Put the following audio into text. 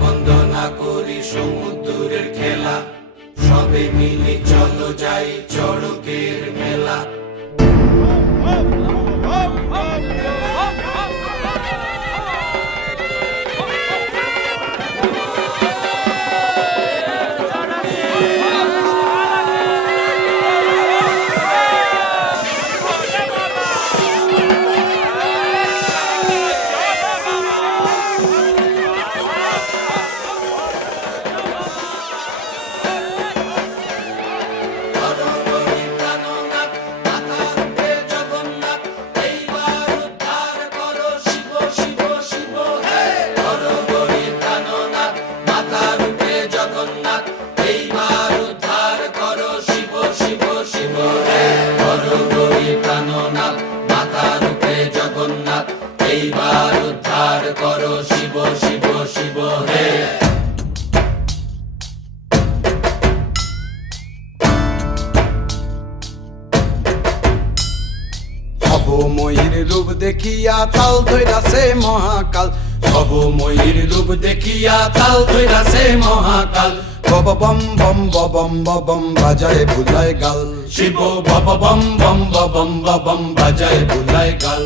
বন্দনা করি সমুদ্রের খেলা, সবে মিলে চলো যাই চড়কের মেলা। এইবার উদ্ধার করো শিব শিব শিব হে। ভবময়ীর রূপ দেখিয়া তাল ধইরাছে মহাকাল, ভবময়ীর রূপ দেখিয়া তাল ধইরাছে মহাকাল। বব বম বম বম বম বাজায় বুলায় গাল, শিব বব বম বম বম বম বাজায় বুলায় গাল।